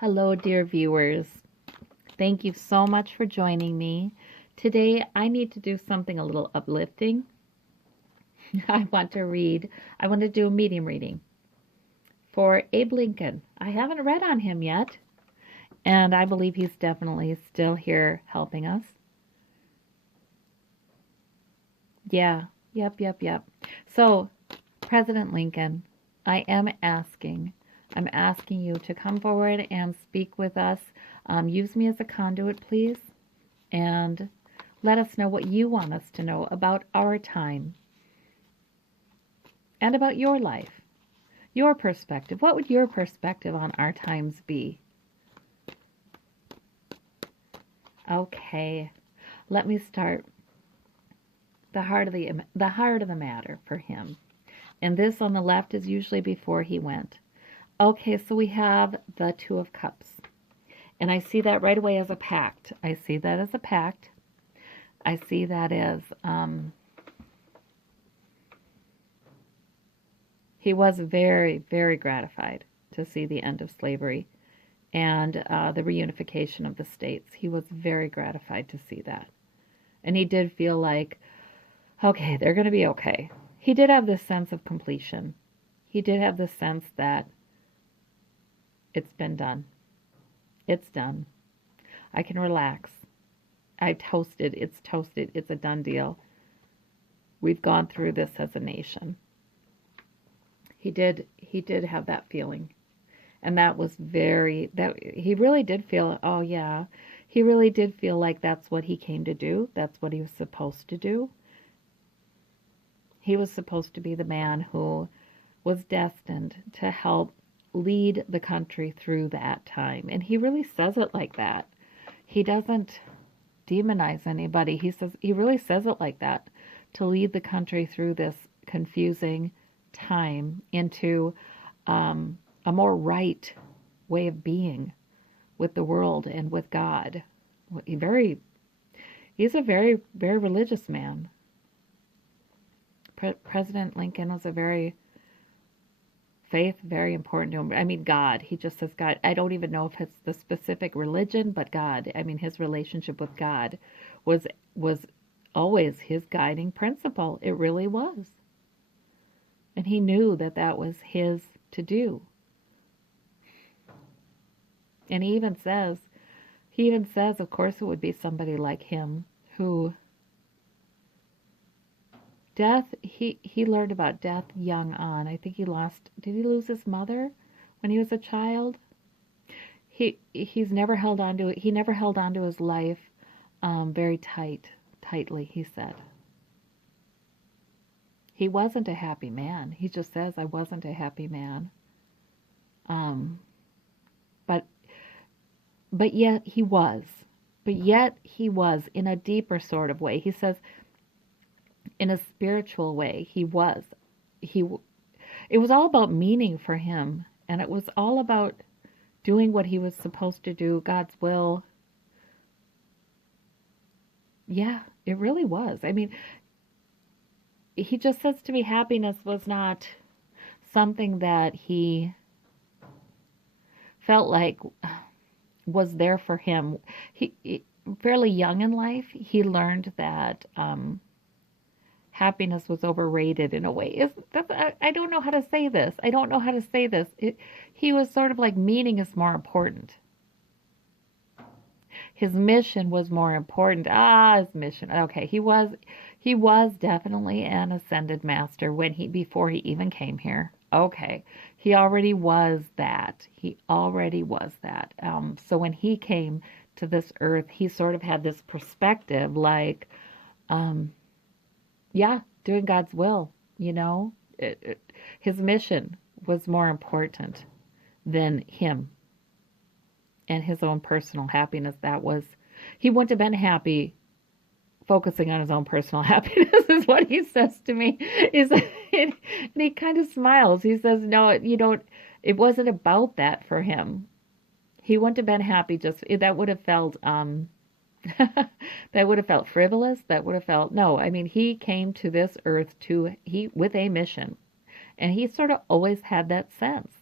Hello, dear viewers. Thank you so much for joining me. Today, I need to do something a little uplifting. I want to do a medium reading for Abe Lincoln. I haven't read on him yet, and I believe he's definitely still here helping us. Yeah, yep. So, President Lincoln, I'm asking you to come forward and speak with us. Use me as a conduit, please, and let us know what you want us to know about our time and about your life, your perspective. What would your perspective on our times be? Okay, let me start. The heart of the matter for him. And this on the left is usually before he went. Okay, so we have the Two of Cups. And I see that right away as a pact. I see that as a pact. I see that as he was very, very gratified to see the end of slavery and the reunification of the states. He was very gratified to see that. And he did feel like, okay, they're going to be okay. He did have this sense of completion. He did have this sense that it's been done. It's done. I can relax. It's toasted, it's a done deal. We've gone through this as a nation. He did have that feeling. And that was he really did feel, oh yeah, he really did feel like that's what he came to do. That's what he was supposed to do. He was supposed to be the man who was destined to help lead the country through that time. And he really says it like that. He doesn't demonize anybody. He really says it like that, to lead the country through this confusing time into a more right way of being with the world and with God. He's a very, very religious man. President Lincoln was very important to him. I mean, God. He just says God. I don't even know if it's the specific religion, but God. I mean, his relationship with God was always his guiding principle. It really was. And he knew that was his to do. And he even says, of course, it would be somebody like him who death, he learned about death young on. I think did he lose his mother when he was a child? He never held on to his life very tightly, he said. He wasn't a happy man. He just says, I wasn't a happy man. But yet he was. But yet he was in a deeper sort of way. He says, in a spiritual way, it was all about meaning for him, and it was all about doing what he was supposed to do, God's will. Yeah, it really was. I mean, he just says to me, happiness was not something that he felt like was there for him. He fairly young in life, he learned that happiness was overrated in a way. I don't know how to say this. He was sort of like, meaning is more important. His mission was more important. His mission. Okay, he was definitely an ascended master before he even came here. Okay, he already was that. So when he came to this earth, he sort of had this perspective, like, doing God's will, his mission was more important than him and his own personal happiness. He wouldn't have been happy focusing on his own personal happiness, is what he says to me. And he kind of smiles. He says, no, it wasn't about that for him. He wouldn't have been happy that would have felt, that would have felt frivolous. No, I mean, he came to this earth with a mission. And he sort of always had that sense.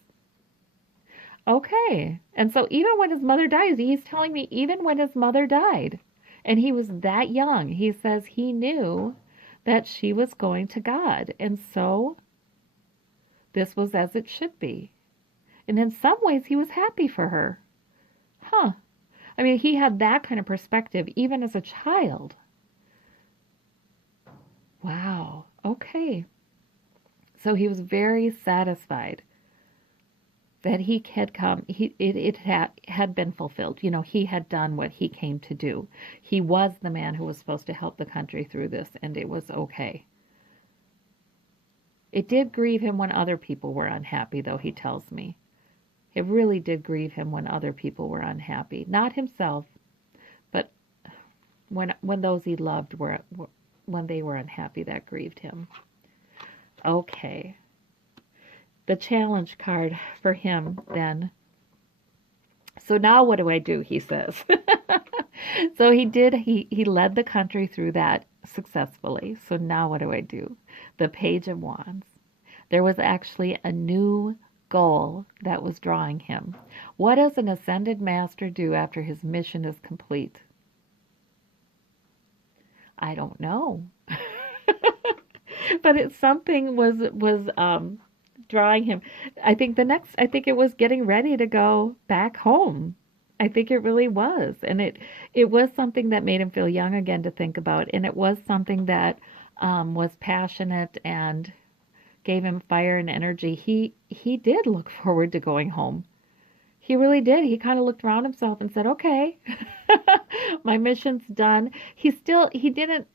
Okay. And so even when his mother dies, he's telling me even when his mother died, and he was that young, he says he knew that she was going to God. And so this was as it should be. And in some ways, he was happy for her. Huh. I mean, he had that kind of perspective even as a child. Wow. Okay. So he was very satisfied that he had come, it had been fulfilled. You know, he had done what he came to do. He was the man who was supposed to help the country through this, and it was okay. It did grieve him when other people were unhappy, though, he tells me. It really did grieve him when other people were unhappy. Not himself, but when those he loved were, when they were unhappy, that grieved him. Okay. The challenge card for him then. So now what do I do, he says. So he led the country through that successfully. So now what do I do? The Page of Wands. There was actually a new goal that was drawing him. What does an ascended master do after his mission is complete? I don't know. But it's something was drawing him. I think it was getting ready to go back home. I think it really was. And it was something that made him feel young again to think about. And it was something that was passionate and gave him fire and energy. He did look forward to going home. He really did. He kind of looked around himself and said, okay, my mission's done. He didn't,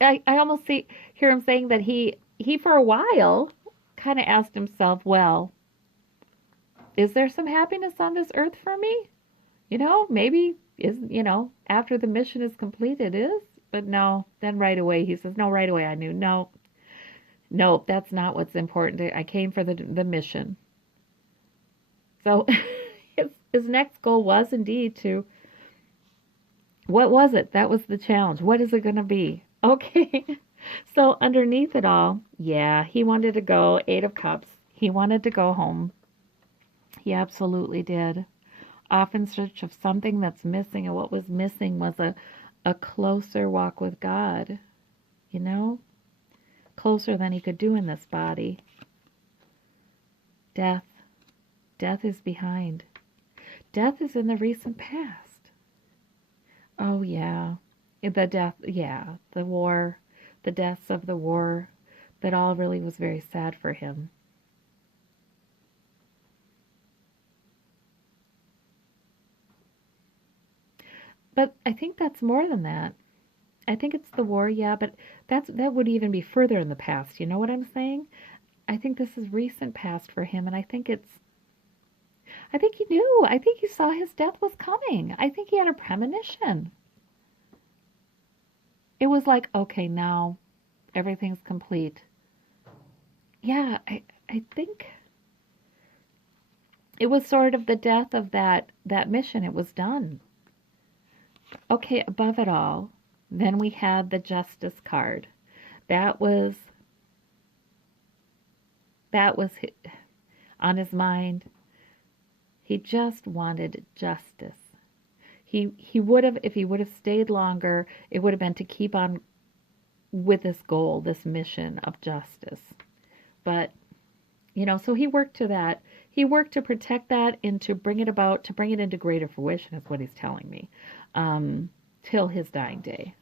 I almost hear him saying that he for a while kind of asked himself, well, is there some happiness on this earth for me? You know, maybe after the mission is complete, it is. But no, then right away he says, no, right away I knew, no, that's not what's important. I came for the mission. So his next goal was indeed what was it? That was the challenge. What is it going to be? Okay. So underneath it all, yeah, he wanted to go, 8 of Cups. He wanted to go home. He absolutely did. Off in search of something that's missing, and what was missing was a closer walk with God, closer than he could do in this body. Death is behind. Death is in the recent past. Oh yeah, the war, the deaths of the war, that all really was very sad for him. But I think that's more than that. I think it's the war, yeah, but that would even be further in the past. You know what I'm saying? I think this is recent past for him, and I think he knew. I think he saw his death was coming. I think he had a premonition. It was like, okay, now everything's complete. Yeah, I think it was sort of the death of that mission. It was done. Okay, above it all, then we had the Justice card. That was on his mind. He just wanted justice. He would have, if he would have stayed longer, it would have been to keep on with this goal, this mission of justice. But, so he worked to that. He worked to protect that and to bring it about, to bring it into greater fruition, is what he's telling me, till his dying day.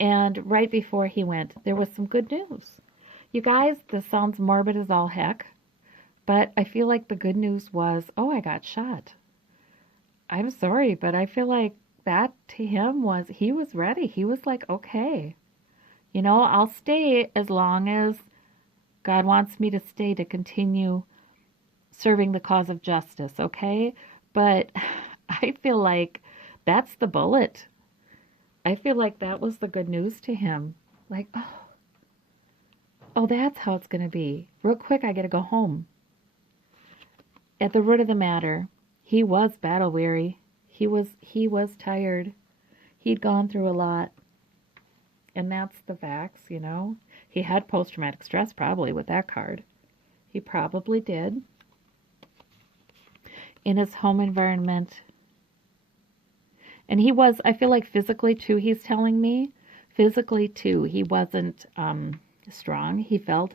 And right before he went, there was some good news. You guys, this sounds morbid as all heck, but I feel like the good news was, oh, I got shot. I'm sorry, but I feel like that to him was, he was ready. He was like, okay, I'll stay as long as God wants me to stay to continue serving the cause of justice, okay? But I feel like that's the bullet. I feel like that was the good news to him. Like, oh, that's how it's going to be. Real quick, I got to go home. At the root of the matter, he was battle weary. He was tired. He'd gone through a lot. And that's the facts, He had post-traumatic stress probably with that card. He probably did. In his home environment. And he was, I feel like physically too, he's telling me, physically too, he wasn't strong. He felt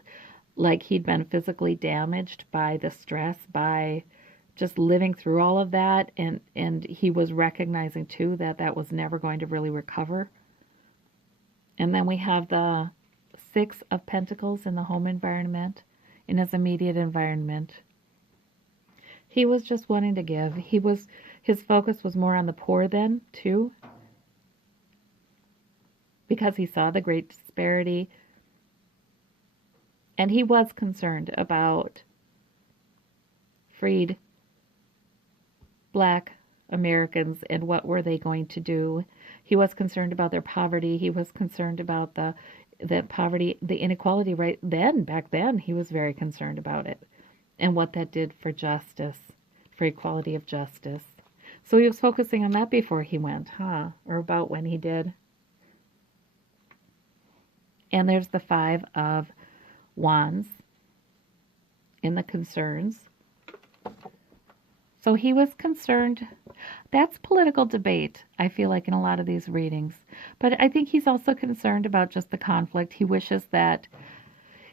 like he'd been physically damaged by the stress, by just living through all of that. And he was recognizing too that that was never going to really recover. And then we have the Six of Pentacles in the home environment, in his immediate environment. He was just wanting to give. His focus was more on the poor then, too, because he saw the great disparity. And he was concerned about freed Black Americans and what were they going to do. He was concerned about their poverty. He was concerned about the poverty, the inequality right then, back then. He was very concerned about it and what that did for justice, for equality of justice. So he was focusing on that before he went, or about when he did. And there's the Five of Wands in the concerns. So he was concerned. That's political debate, I feel like, in a lot of these readings. But I think he's also concerned about just the conflict. He wishes that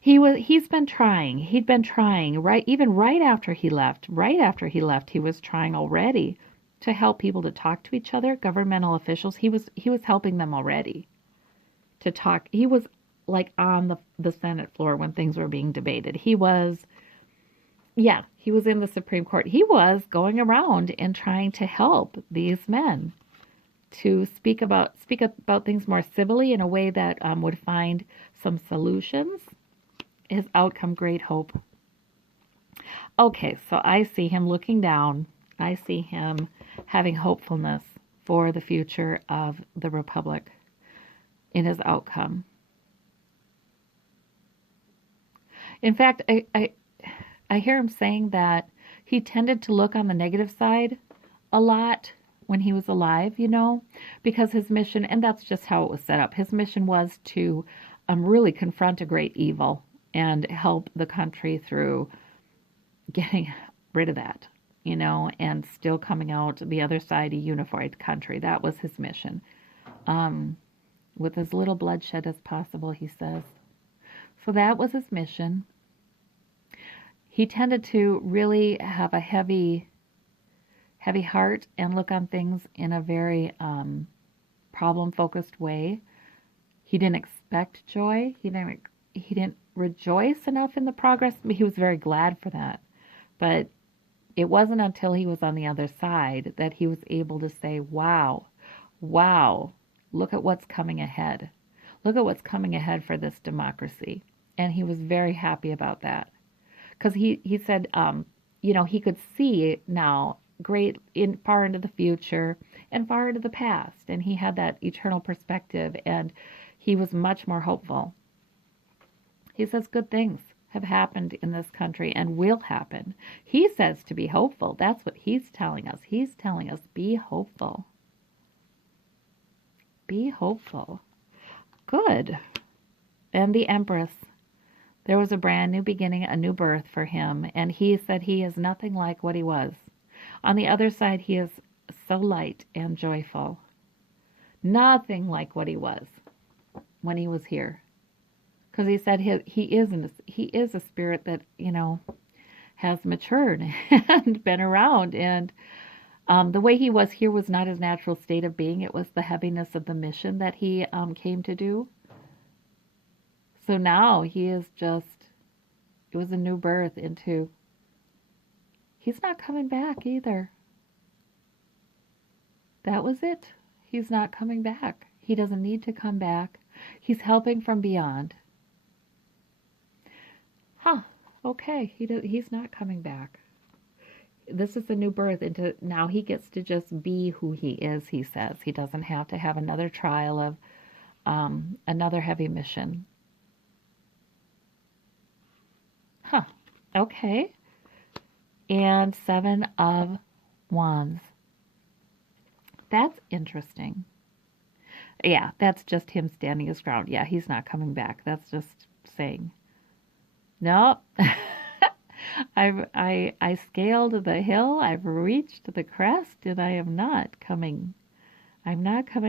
he's been trying. He'd been trying, even right after he left. Right after he left, he was trying already to help people to talk to each other, governmental officials. He was helping them already to talk. He was like on the Senate floor when things were being debated. He was in the Supreme Court. He was going around and trying to help these men to speak about things more civilly in a way that would find some solutions. His outcome, great hope. Okay, so I see him looking down. I see him having hopefulness for the future of the Republic in his outcome. In fact, I hear him saying that he tended to look on the negative side a lot when he was alive, because his mission, and that's just how it was set up, his mission was to really confront a great evil and help the country through getting rid of that, and still coming out the other side a unified country. That was his mission. With as little bloodshed as possible, he says. So that was his mission. He tended to really have a heavy heart and look on things in a very problem-focused way. He didn't expect joy. He didn't rejoice enough in the progress. He was very glad for that. But it wasn't until he was on the other side that he was able to say, wow, look at what's coming ahead. Look at what's coming ahead for this democracy. And he was very happy about that. Because he said, he could see now far into the future and far into the past. And he had that eternal perspective, and he was much more hopeful. He says good things have happened in this country and will happen. He says to be hopeful. That's what he's telling us. He's telling us, be hopeful. Be hopeful. Good. And the Empress. There was a brand new beginning, a new birth for him, and he said he is nothing like what he was. On the other side, he is so light and joyful. Nothing like what he was when he was here. Because he said he is a spirit that, has matured and been around. And the way he was here was not his natural state of being. It was the heaviness of the mission that he came to do. So now he is it was a new birth into, he's not coming back either. That was it. He's not coming back. He doesn't need to come back. He's helping from beyond. Okay, he's not coming back. This is a new birth into, now he gets to just be who he is, he says. He doesn't have to have another trial of another heavy mission. Okay. And Seven of Wands. That's interesting. Yeah, that's just him standing his ground. Yeah, he's not coming back. That's just saying, no, I scaled the hill, I've reached the crest, and I'm not coming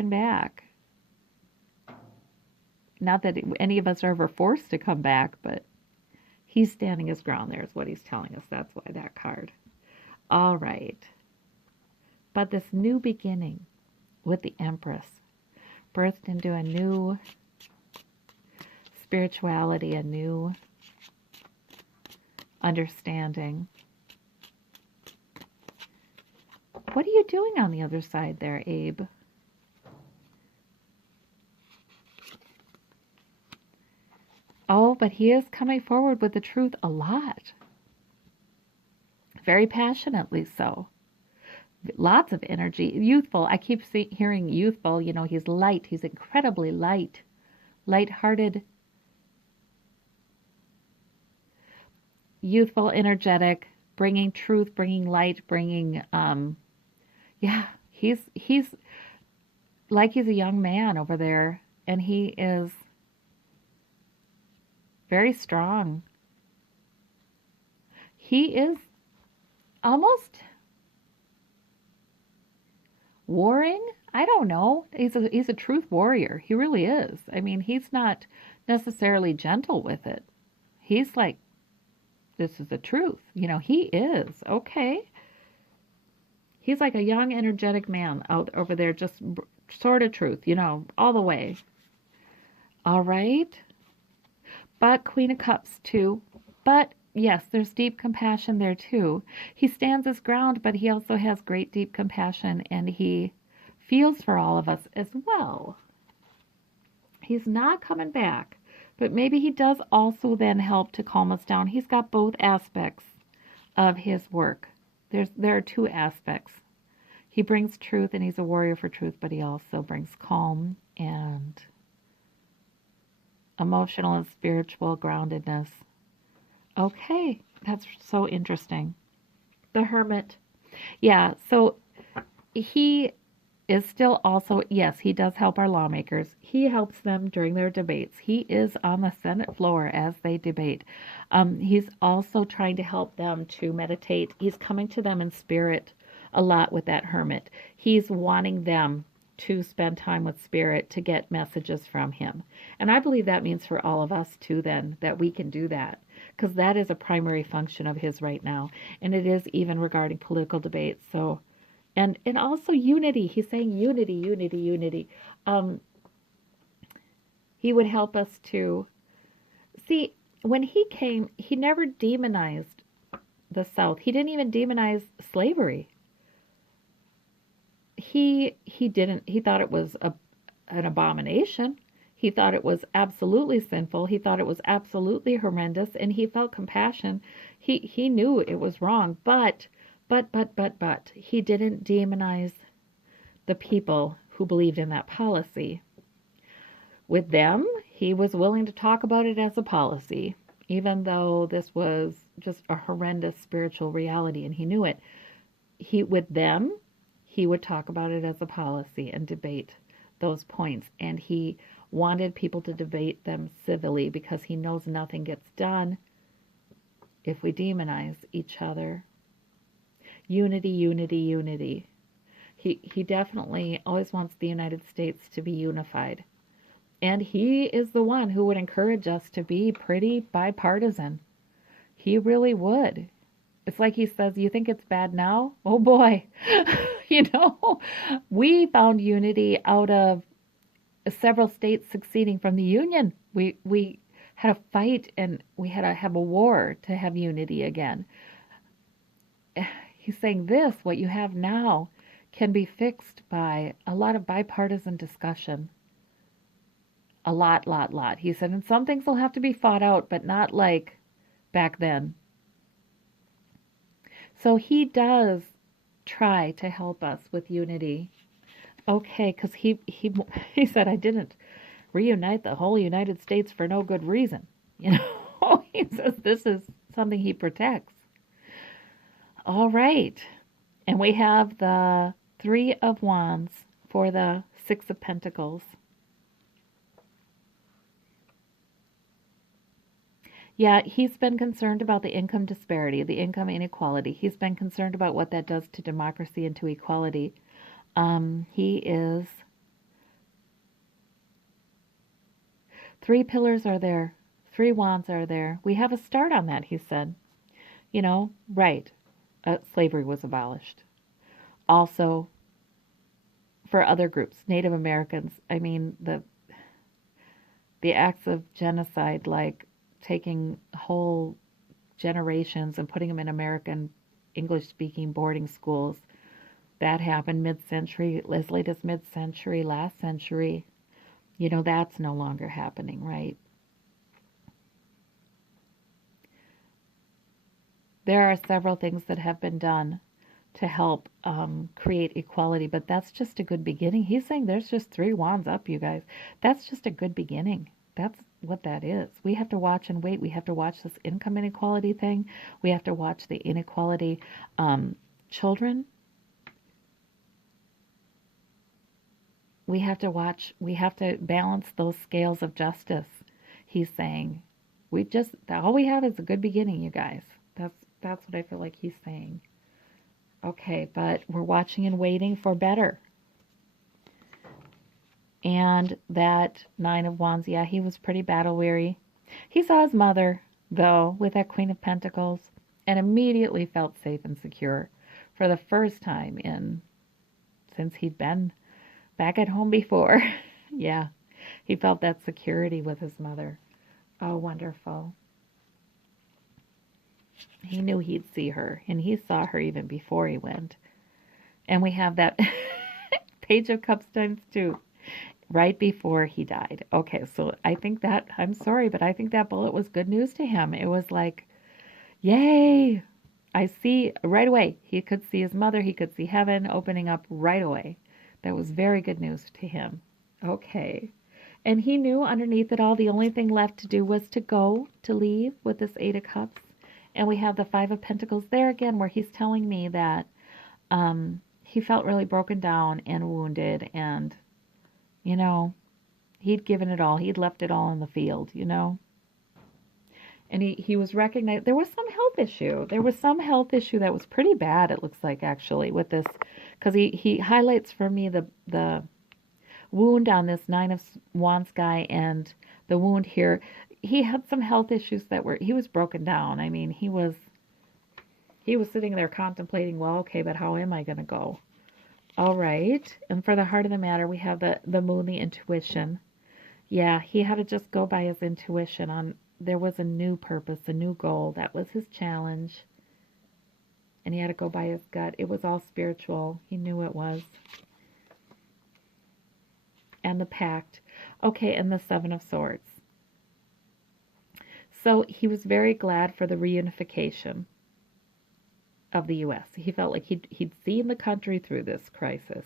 back. Not that any of us are ever forced to come back, but he's standing his ground there is what he's telling us. That's why that card. All right. But this new beginning with the Empress, birthed into a new spirituality, a new understanding. What are you doing on the other side there, Abe? Oh, but he is coming forward with the truth a lot. Very passionately so. Lots of energy. Youthful. I keep hearing youthful. You know, he's light. He's incredibly light. Light-hearted. Youthful, energetic, bringing truth, bringing light, bringing, he's like he's a young man over there, and he is very strong. He is almost warring. I don't know. He's a truth warrior. He really is. I mean, he's not necessarily gentle with it. He's like, this is the truth. You know, he is. Okay. He's like a young, energetic man out over there, just sort of truth, you know, all the way. All right. But Queen of Cups too. But yes, there's deep compassion there too. He stands his ground, but he also has great deep compassion, and he feels for all of us as well. He's not coming back, but maybe he does also then help to calm us down. He's got both aspects of his work. There are two aspects. He brings truth, and he's a warrior for truth, but he also brings calm and emotional and spiritual groundedness. Okay, that's so interesting. The Hermit. Yeah, so he is still also, yes, he does help our lawmakers. He helps them during their debates. He is on the Senate floor as they debate. He's also trying to help them to meditate. He's coming to them in spirit a lot with that Hermit. He's wanting them to spend time with spirit to get messages from him. And I believe that means for all of us too then, that we can do that, because that is a primary function of his right now. And it is even regarding political debates. So, and also unity. He's saying unity, unity, unity. He would help us to see, when he came, he never demonized the South. He didn't even demonize slavery. He didn't. He thought it was an abomination. He thought it was absolutely sinful. He thought it was absolutely horrendous, and he felt compassion. He knew it was wrong, but he didn't demonize the people who believed in that policy. With them, he was willing to talk about it as a policy, even though this was just a horrendous spiritual reality, and he knew it. With them, he would talk about it as a policy and debate those points. And he wanted people to debate them civilly, because he knows nothing gets done if we demonize each other. Unity, unity, unity. He definitely always wants the United States to be unified. And he is the one who would encourage us to be pretty bipartisan. He really would. It's like he says, you think it's bad now? Oh boy. You know, we found unity out of several states seceding from the Union. We had a fight, and we had to have a war to have unity again. He's saying this, what you have now, can be fixed by a lot of bipartisan discussion. A lot. He said, and some things will have to be fought out, but not like back then. So he does try to help us with unity. Okay, because he said, I didn't reunite the whole United States for no good reason. You know, he says this is something he protects. All right. And we have the Three of Wands for the Six of Pentacles. Yeah, he's been concerned about the income disparity, the income inequality. He's been concerned about what that does to democracy and to equality. He is, three pillars are there, three wands are there. We have a start on that, he said. You know, right. Slavery was abolished. Also, for other groups, Native Americans, I mean, the acts of genocide, like taking whole generations and putting them in American English speaking boarding schools, that happened mid-century, as late as mid-century, last century. You know, that's no longer happening, right? There are several things that have been done to help create equality, but that's just a good beginning. He's saying there's just three wands up, you guys. That's just a good beginning. That's what that is. We have to watch and wait. We have to watch this income inequality thing. We have to watch the inequality. Children, we have to watch, we have to balance those scales of justice. He's saying, we just, all we have is a good beginning, you guys. That's what I feel like he's saying. Okay, but we're watching and waiting for better. And that Nine of Wands, yeah, he was pretty battle weary. He saw his mother, though, with that Queen of Pentacles, and immediately felt safe and secure for the first time in since he'd been back at home before. Yeah, he felt that security with his mother. Oh, wonderful. He knew he'd see her, and he saw her even before he went. And we have that Page of Cups times two, right before he died. Okay, so I think that, I'm sorry, but I think that bullet was good news to him. It was like, yay! I see right away. He could see his mother, he could see heaven opening up right away. That was very good news to him. Okay. And he knew underneath it all, the only thing left to do was to go, to leave with this Eight of Cups. And we have the Five of Pentacles there again, where he's telling me that he felt really broken down and wounded, and, you know, he'd given it all. He'd left it all in the field, you know. And he was recognized. There was some health issue. There was some health issue that was pretty bad, it looks like, actually, with this. Because he highlights for me the wound on this Nine of Wands guy and the wound here. He had some health issues that were, he was broken down. I mean, he was sitting there contemplating, well, okay, but how am I going to go? All right. And for the heart of the matter, we have the moon, the intuition. Yeah, he had to just go by his intuition on, there was a new purpose, a new goal. That was his challenge. And he had to go by his gut. It was all spiritual. He knew it was. And the pact. Okay, and the Seven of Swords. So he was very glad for the reunification of the U.S. He felt like he'd seen the country through this crisis.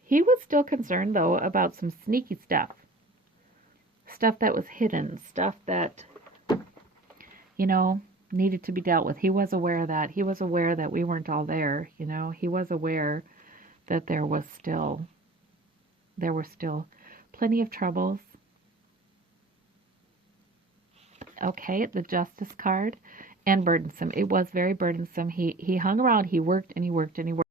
He was still concerned, though, about some sneaky stuff. Stuff that was hidden. Stuff that, you know, needed to be dealt with. He was aware of that. He was aware that we weren't all there, you know. He was aware that there were still plenty of troubles. Okay, the Justice card, and burdensome. It was very burdensome. He hung around, he worked and he worked and he worked.